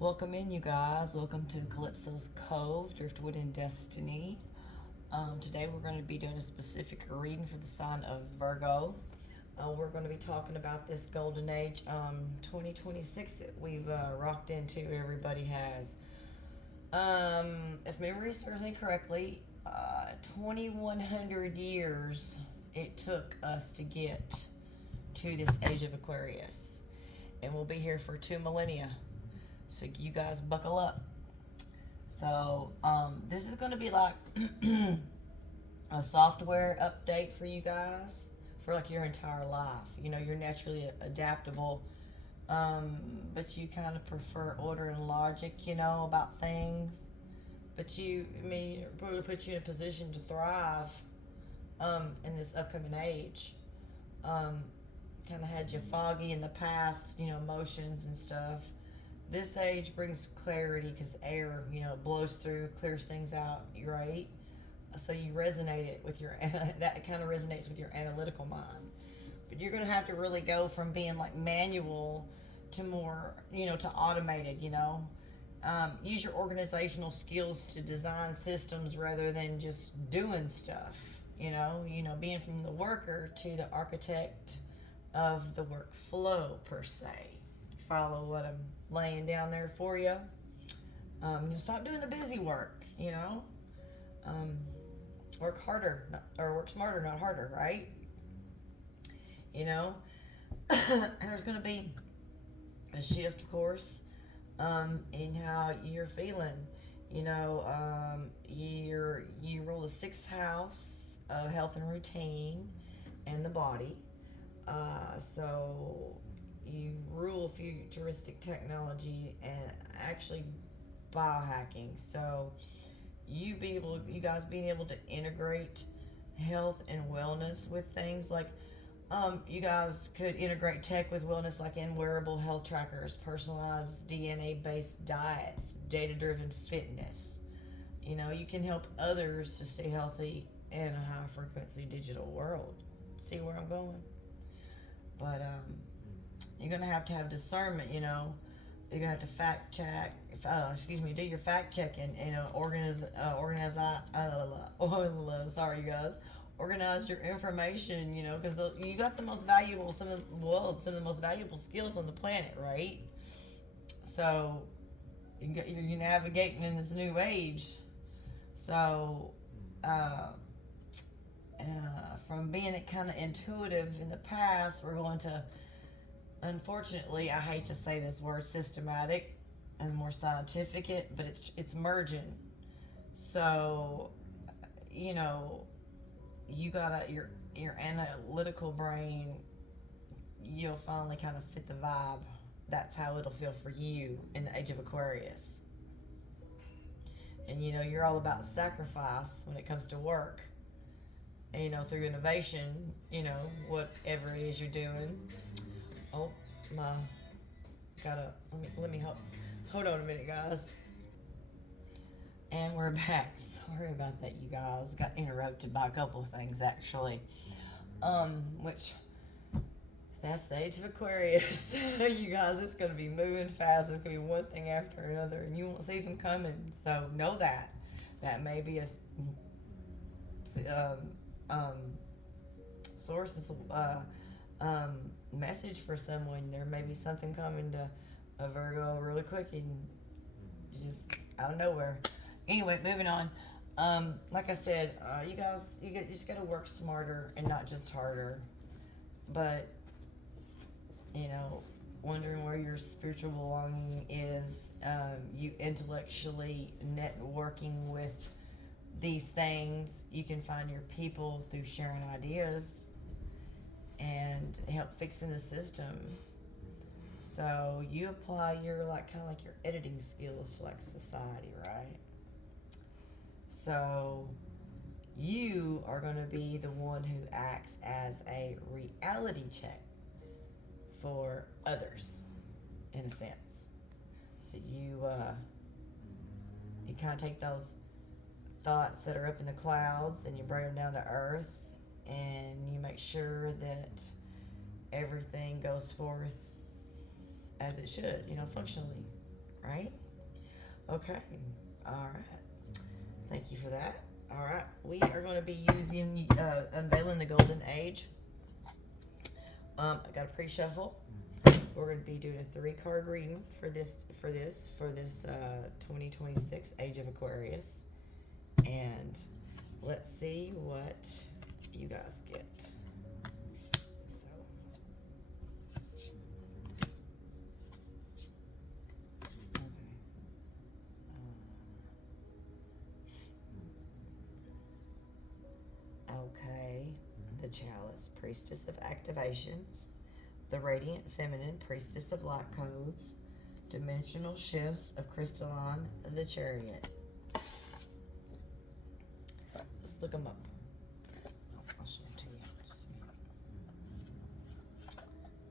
Welcome in, you guys. Welcome to Calypso's Cove, Driftwood and Destiny. Today we're going to be doing a specific reading for the sign of Virgo. We're going to be talking about this golden age 2026 that we've rocked into, everybody has. If memory serves me correctly, 2100 years it took us to get to this age of Aquarius. And we'll be here for 2 millennia. So you guys buckle up. So this is going to be like a software update for you guys for like your entire life. You know, you're naturally adaptable, but you kind of prefer order and logic, you know, about things. But it probably put you in a position to thrive in this upcoming age. Kind of had you foggy in the past, you know, emotions and stuff. This age brings clarity because air, you know, blows through, clears things out, right? So you resonate it with your, that kind of resonates with your analytical mind. But you're going to have to really go from being like manual to more, you know, to automated, you know. Use your organizational skills to design systems rather than just doing stuff, being from the worker to the architect of the workflow per se. Follow what I'm laying down there for you. Stop doing the busy work, work harder or work smarter, not harder, right? You know, there's going to be a shift, of course, in how you're feeling. You rule the sixth house of health and routine and the body. So you rule futuristic technology and actually biohacking. So you guys being able to integrate health and wellness with things like you guys could integrate tech with wellness, like in wearable health trackers, personalized DNA based diets, data driven fitness. You can help others to stay healthy in a high frequency digital world. See where I'm going? But you're going to have discernment, You're going to have to fact check, do your fact checking, sorry, you guys. Organize your information, because you got the most valuable, some of the most valuable skills on the planet, right? So you're navigating in this new age. So, from being kind of intuitive in the past, we're going to, unfortunately, I hate to say this word, systematic and more scientific, but it's merging. So, you gotta your analytical brain, you'll finally kind of fit the vibe. That's how it'll feel for you in the age of Aquarius. And you're all about sacrifice when it comes to work. And, through innovation, whatever it is you're doing. Oh my, let me hold on a minute, guys. And we're back. Sorry about that, you guys. Got interrupted by a couple of things, actually. Which, that's the age of Aquarius. You guys, it's going to be moving fast. It's going to be one thing after another, and you won't see them coming. So, know that. That may be a source, message for someone. There may be something coming to a Virgo really quick and just out of nowhere. Anyway, moving on. Like I said, you guys, you just got to work smarter and not just harder. But, wondering where your spiritual belonging is, you intellectually networking with these things. You can find your people through sharing ideas and help fixing the system. So you apply your kind of like your editing skills to like society, right? So you are going to be the one who acts as a reality check for others, in a sense. So you kind of take those thoughts that are up in the clouds and you bring them down to earth, and you make sure that everything goes forth as it should, functionally, right? Okay. All right. Thank you for that. All right. We are going to be using unveiling the golden age. I got a pre-shuffle. We're going to be doing a 3-card reading for this 2026 Age of Aquarius, and let's see what you guys get. So, okay, the Chalice, Priestess of Activations, the Radiant Feminine, Priestess of Light Codes, Dimensional Shifts of Crystalline, the Chariot. Let's look them up. Oh, I'll show them to you. Just a minute.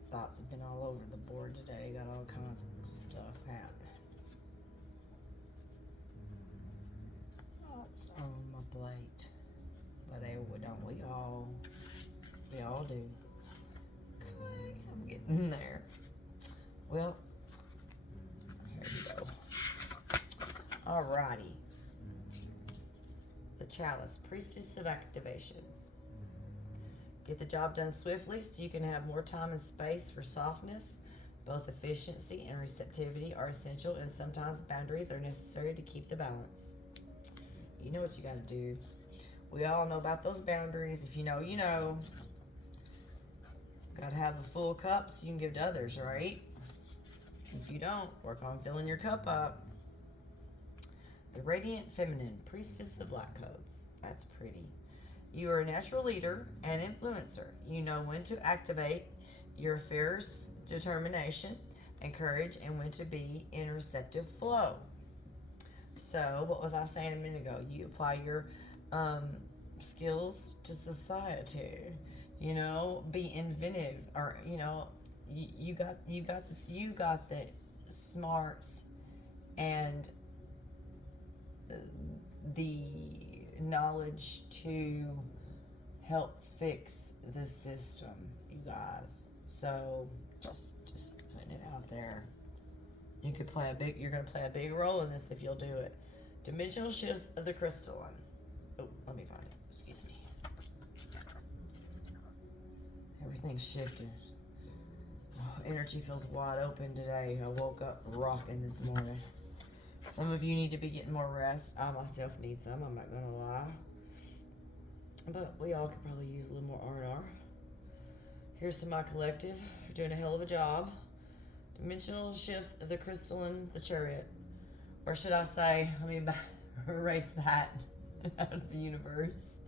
Thoughts have been all over the board today. Got all kinds of stuff happening. Lots on my plate. But don't we all do. Okay, I'm getting there. Well, here we go. Alrighty. The Chalice, Priestess of Activations. Get the job done swiftly so you can have more time and space for softness. Both efficiency and receptivity are essential, and sometimes boundaries are necessary to keep the balance. You know what you gotta do. We all know about those boundaries. If you know, you know. Gotta have a full cup so you can give to others, right? If you don't, work on filling your cup up. The Radiant Feminine, Priestess of Light Codes. That's pretty. You are a natural leader and influencer. You know when to activate your fierce determination and courage and when to be in receptive flow. So, what was I saying a minute ago? You apply your skills to society. You know, be inventive, or you know, you got the smarts and the knowledge to help fix the system, you guys. So just putting it out there. You're gonna play a big role in this if you'll do it. Dimensional shifts of the crystalline. Oh, let me find it. Excuse me. Everything's shifting. Oh, energy feels wide open today. I woke up rocking this morning. Some of you need to be getting more rest. I myself need some, I'm not gonna lie. But we all could probably use a little more R&R. Here's to my collective for doing a hell of a job. Dimensional shifts of the crystalline, the chariot. Or should I say, let me erase that out of the universe.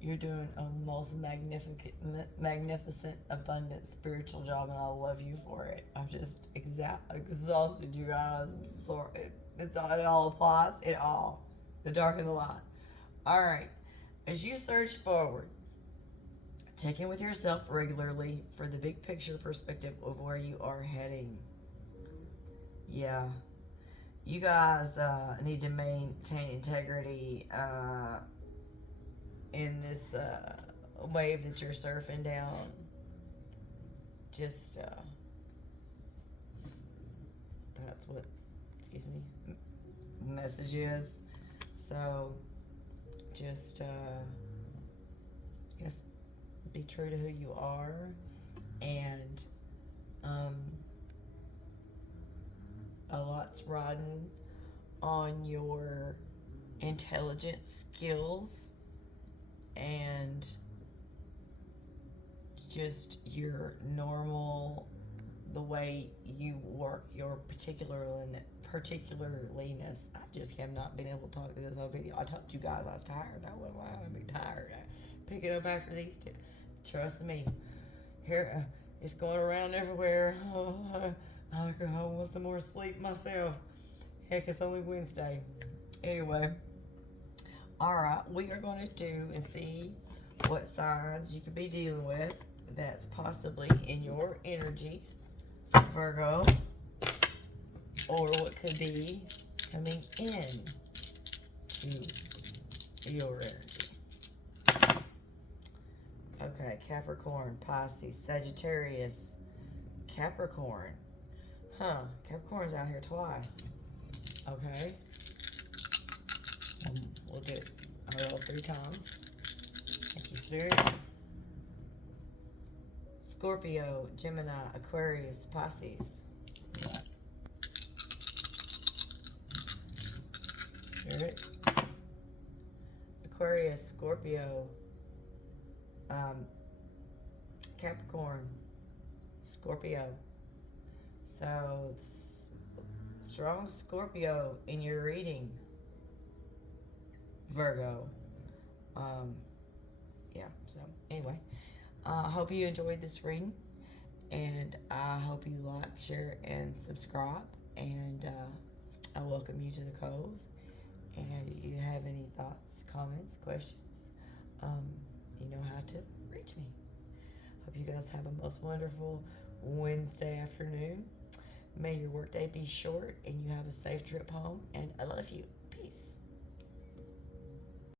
You're doing a most magnificent, abundant spiritual job, and I love you for it. I'm just exhausted, you guys. I'm sorry. It all applies. It all. The dark and the light. All right. As you search forward, check in with yourself regularly for the big picture perspective of where you are heading. Yeah. You guys need to maintain integrity in this wave that you're surfing down. Just that's what, excuse me, message is. So just I guess be true to who you are, and a lot's riding on your intelligent skills and just your normal, the way you work your particularliness. I just have not been able to talk through this whole video. I told you guys I was tired. I wasn't lying. I'm tired. I pick it up after these two. Trust me. Here, it's going around everywhere. I want some more sleep myself. Heck, it's only Wednesday. Anyway. Alright, we are going to do and see what signs you could be dealing with that's possibly in your energy, Virgo, or what could be coming in to your energy. Okay, Capricorn, Pisces, Sagittarius, Capricorn. Huh, Capricorn's out here twice. Okay. We'll do it. I roll 3 times. Thank you, Spirit. Scorpio, Gemini, Aquarius, Pisces. Spirit. Aquarius, Scorpio, Capricorn, Scorpio. So, strong Scorpio in your reading, Virgo. Yeah, so anyway, I hope you enjoyed this reading, and I hope you like, share, and subscribe. And I welcome you to the Cove. And if you have any thoughts, comments, questions, you know how to reach me. Hope you guys have a most wonderful Wednesday afternoon. May your workday be short and you have a safe trip home. And I love you.